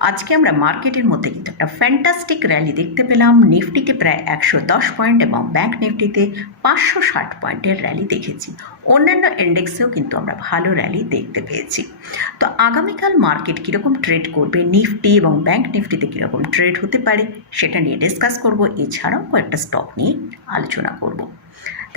আজকে আমরা মার্কেটের মধ্যে কিন্তু একটা ফ্যান্টাস্টিক র্যালি দেখতে পেলাম। নিফটিতে প্রায় একশো দশ পয়েন্ট এবং ব্যাঙ্ক নিফটিতে পাঁচশো ষাট পয়েন্টের র্যালি দেখেছি। অন্যান্য ইন্ডেক্সেও কিন্তু আমরা ভালো র্যালি দেখতে পেয়েছি। তো আগামীকাল মার্কেট কীরকম ট্রেড করবে? নিফটি এবং ব্যাঙ্ক নিফটিতে কীরকম ট্রেড হতে পারে? সেটা নিয়ে ডিসকাস করব। এছাড়াও কয়েকটা স্টক নিয়ে আলোচনা করব।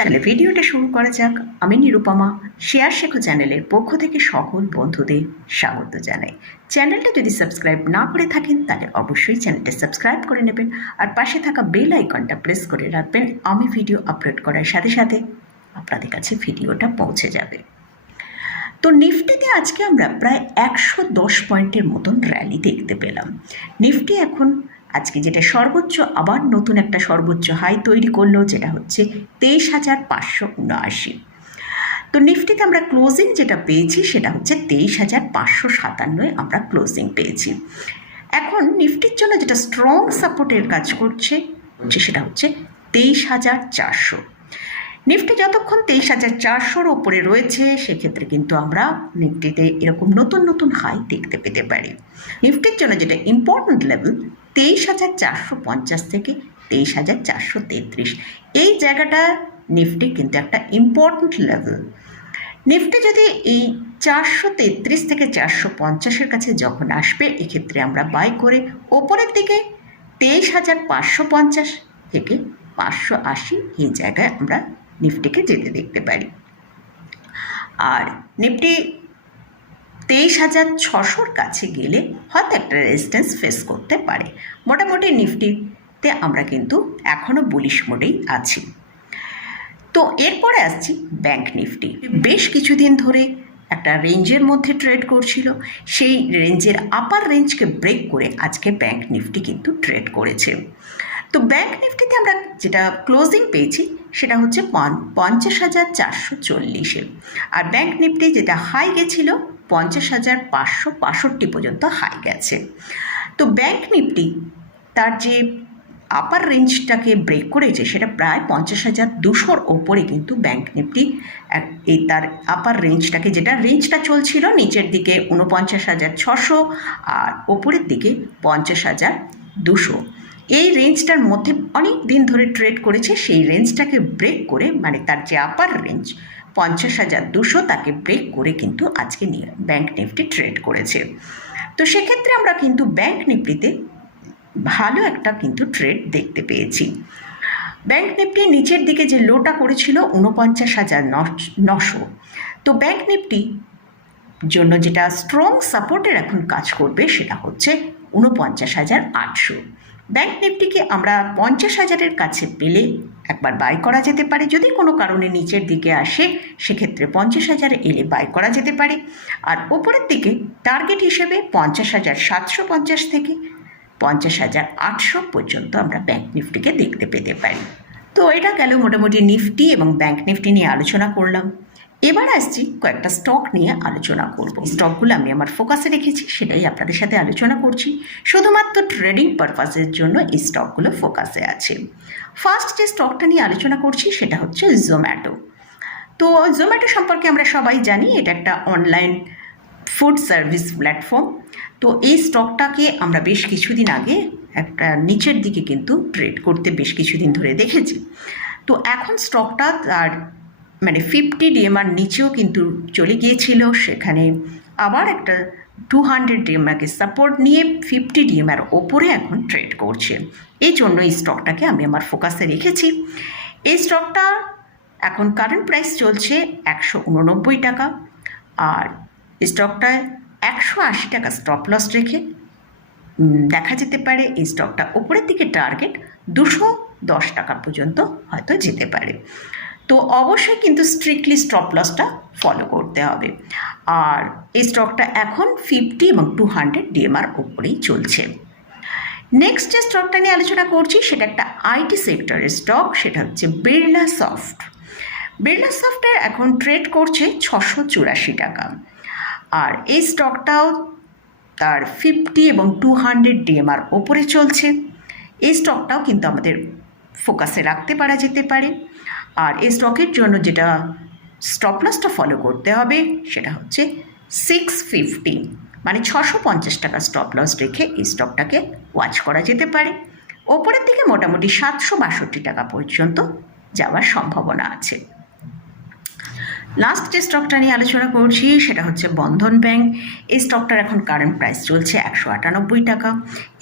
তাহলে ভিডিওটা শুরু করা যাক। আমি নিরুপমা, শেয়ার শেখো চ্যানেলের পক্ষ থেকে সকল বন্ধুদের স্বাগত জানাই। চ্যানেলটা যদি সাবস্ক্রাইব না করে থাকেন, তাহলে অবশ্যই চ্যানেলটা সাবস্ক্রাইব করে নেবেন আর পাশে থাকা বেল আইকনটা প্রেস করে রাখবেন। আমি ভিডিও আপলোড করার সাথে সাথে আপনাদের কাছে ভিডিওটা পৌঁছে যাবে। তো নিফটিতে আজকে আমরা প্রায় একশো দশ পয়েন্টের মতন র্যালি দেখতে পেলাম। নিফটি এখন আজকে যেটা সর্বোচ্চ, আবার নতুন একটা সর্বোচ্চ হাই তৈরি করল, যেটা হচ্ছে তেইশ হাজার পাঁচশো উনআশি। তো নিফটিতে আমরা ক্লোজিং যেটা পেয়েছি, সেটা হচ্ছে তেইশ হাজার পাঁচশো সাতান্নয় আমরা ক্লোজিং পেয়েছি। এখন নিফটির জন্য যেটা স্ট্রং সাপোর্টের কাজ করছে, হচ্ছে সেটা হচ্ছে তেইশ হাজার চারশো। নিফটি যতক্ষণ তেইশ হাজার চারশোর ওপরে রয়েছে, সেক্ষেত্রে কিন্তু আমরা নিফটিতে এরকম নতুন নতুন হাই দেখতে পেতে পারি। নিফটির জন্য যেটা ইম্পর্ট্যান্ট লেভেল তেইশ হাজার চারশো পঞ্চাশ থেকে তেইশ হাজার চারশো তেত্রিশ। এই জায়গাটা নিফটি কিন্তু একটা ইম্পর্ট্যান্ট লেভেল নিফটি যদি এই চারশো তেত্রিশ থেকে চারশো পঞ্চাশের কাছে যখন আসবে, এক্ষেত্রে আমরা বাই করে ওপরের দিকে তেইশ হাজার পাঁচশো পঞ্চাশ থেকে পাঁচশো আশি এই জায়গায় আমরা নিফটিকে যেতে দেখতে পারি। আর নিফটি তেইশ হাজার ছশোর কাছে গেলে হয়তো একটা রেজিস্ট্যান্স ফেস করতে পারে। মোটামুটি নিফটিতে আমরা কিন্তু এখনও বুলিশ মোডেই আছি। তো এরপরে আসছি ব্যাংক নিফটি। বেশ কিছুদিন ধরে একটা রেঞ্জের মধ্যে ট্রেড করছিল। সেই রেঞ্জের আপার রেঞ্জকে ব্রেক করে আজকে ব্যাংক নিফটি কিন্তু ট্রেড করেছে। তো ব্যাংক নিফটিতে আমরা যেটা ক্লোজিং পেয়েছি, সেটা হচ্ছে পঞ্চাশ হাজার চারশো চল্লিশে আর ব্যাংক নিফটি যেটা হাই গেছিল পঞ্চাশ হাজার পাঁচশো বাষট্টি পর্যন্ত হাই গেছে। তো ব্যাংক নিফটি তার যে আপার রেঞ্জটাকে ব্রেক করেছে, সেটা প্রায় পঞ্চাশ হাজার দুশোর ওপরে কিন্তু ব্যাংক নিফটি এই তার আপার রেঞ্জটাকে যেটা রেঞ্জটা চলছিল নিচের দিকে উনপঞ্চাশ হাজার ছশো আর ওপরের দিকে পঞ্চাশ হাজার দুশো। এই রেঞ্জটার মধ্যে অনেক দিন ধরে ট্রেড করেছে, সেই রেঞ্জটাকে ব্রেক করে মানে তার যে আপার রেঞ্জ পঞ্চাশ হাজার দুশো তাকে ব্রেক করে কিন্তু আজকে নিয়ে ব্যাংক নিফটি ট্রেড করেছে। তো সেক্ষেত্রে আমরা কিন্তু ব্যাংক নিফটিতে ভালো একটা কিন্তু ট্রেড দেখতে পেয়েছি। ব্যাংক নিফটি নিচের দিকে যে লোটা করেছিল উনপঞ্চাশ হাজার নশো তো ব্যাংক নিফটি জন্য যেটা স্ট্রং সাপোর্টের এখন কাজ করবে সেটা হচ্ছে উনপঞ্চাশ হাজার আটশো। ব্যাংক নিফটিকে আমরা পঞ্চাশ হাজারের কাছে পেলে একবার বাই করা যেতে পারে। যদি কোনো কারণে নিচের দিকে আসে, সেক্ষেত্রে পঞ্চাশ হাজার এলে বাই করা যেতে পারে। আর ওপরের দিকে টার্গেট হিসেবে পঞ্চাশ হাজার সাতশো পঞ্চাশ থেকে পঞ্চাশ হাজার আটশো পর্যন্ত আমরা ব্যাংক নিফটিকে দেখতে পেতে পারি। তো এটা গেল মোটামুটি নিফটি এবং ব্যাংক নিফটি নিয়ে আলোচনা করলাম। এবার আসছি কয়েকটা স্টক নিয়ে আলোচনা করব। স্টকগুলো আমি আমার ফোকাসে রেখেছি, সেটাই আপনাদের সাথে আলোচনা করছি। শুধুমাত্র ট্রেডিং পারপাসের জন্য এই স্টকগুলো ফোকাসে আছে। ফার্স্ট যে স্টকটা নিয়ে আলোচনা করছি, সেটা হচ্ছে জোম্যাটো তো জোম্যাটো সম্পর্কে আমরা সবাই জানি, এটা একটা অনলাইন ফুড সার্ভিস প্ল্যাটফর্ম তো এই স্টকটাকে আমরা বেশ কিছুদিন আগে একটা নিচের দিকে কিন্তু ট্রেড করতে বেশ কিছুদিন ধরে দেখেছি। তো এখন স্টকটা তার মানে ফিফটি ডিএমআর নিচেও কিন্তু চলে গিয়েছিল, সেখানে আবার একটা টু হান্ড্রেড ডিএমআরকে সাপোর্ট নিয়ে ফিফটি ডিএমআর ওপরে এখন ট্রেড করছে। এই জন্য এই স্টকটাকে আমি আমার ফোকাসে রেখেছি। এই স্টকটা এখন কারেন্ট প্রাইস চলছে একশো উননব্বই টাকা আর স্টকটায় একশো আশি টাকা স্টপ লস রেখে দেখা যেতে পারে এই স্টকটা ওপরের দিকে টার্গেট দুশো দশ টাকা পর্যন্ত হয়তো যেতে পারে। তো অবশ্যই কিন্তু স্ট্রিক্টলি স্টপ লসটা ফলো করতে হবে। আর এই স্টকটা এখন ফিফটি এবং টু হান্ড্রেড ডিএমআর ওপরেই চলছে। নেক্সট যে স্টকটা নিয়ে আলোচনা করছি, সেটা একটা আইটি সেক্টরের স্টক সেটা হচ্ছে বিড়লা সফট বিড়লা সফটের এখন ট্রেড করছে ছশো চুরাশি টাকা। আর এই স্টকটাও তার ফিফটি এবং টু হান্ড্রেড ডিএমআর ওপরে চলছে। এই স্টকটাও কিন্তু আমাদের ফোকাসে রাখতে পারা যেতে পারে। আর এই স্টকের জন্য যেটা স্টপলাসটা ফলো করতে হবে সেটা হচ্ছে সিক্স ফিফটি মানে ছশো পঞ্চাশ টাকা স্টপ লস রেখে এই স্টকটাকে ওয়াচ করা যেতে পারে। ওপরের দিকে মোটামুটি সাতশো বাষট্টি টাকা পর্যন্ত যাওয়ার সম্ভাবনা আছে। লাস্ট যে স্টকটা নিয়ে আলোচনা করছি, সেটা হচ্ছে বন্ধন ব্যাংক এই স্টকটার এখন কারেন্ট প্রাইস চলছে একশো আটানব্বই টাকা।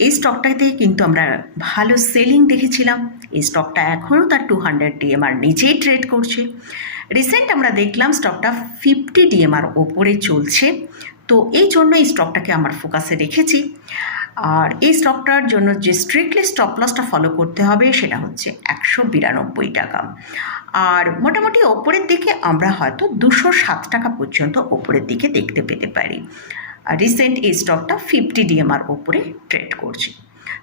এই স্টকটাতে কিন্তু আমরা ভালো সেলিং দেখেছিলাম। এই স্টকটা এখনও তার টু হান্ড্রেড ডিএমআর নিচেই ট্রেড করছে। রিসেন্ট আমরা দেখলাম স্টকটা ফিফটি ডিএমআর ওপরে চলছে। তো এই জন্য এই স্টকটাকে আমার ফোকাসে রেখেছি। আর এই স্টকটার জন্য যে স্ট্রিক্টলি স্টপ লসটা ফলো করতে হবে সেটা হচ্ছে একশো বিরানব্বই টাকা। আর মোটামুটি ওপরের দিকে আমরা হয়তো দুশো সাত টাকা পর্যন্ত ওপরের দিকে দেখতে পেতে পারি। আর রিসেন্ট এই স্টকটা ফিফটি ডিএমআর ওপরে ট্রেড করছে।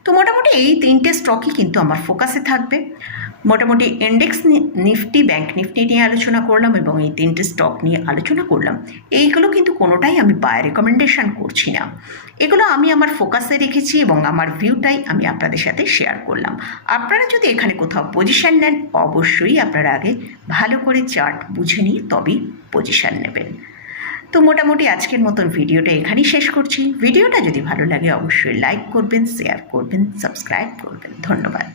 তো মোটামুটি এই তিনটে স্টকই কিন্তু আমার ফোকাসে থাকবে। মোটামুটি ইন্ডেক্স নিফটি ব্যাংক নিফটি নিয়ে আলোচনা করলাম এবং এই তিনটে স্টক নিয়ে আলোচনা করলাম। এইগুলো কিন্তু কোনোটাই আমি বাই রেকমেন্ডেশন করছি না। এগুলো আমি আমার ফোকাসে রেখেছি এবং আমার ভিউটাই আমি আপনাদের সাথে শেয়ার করলাম। আপনারা যদি এখানে কোথাও পজিশন নেন, অবশ্যই আপনারা আগে ভালো করে চার্ট বুঝে নিয়ে তবেই পজিশান নেবেন। তো মোটামুটি আজকের মতন ভিডিওটা এখানেই শেষ করছি। ভিডিওটা যদি ভালো লাগে, অবশ্যই লাইক করবেন শেয়ার করবেন সাবস্ক্রাইব করবেন। ধন্যবাদ।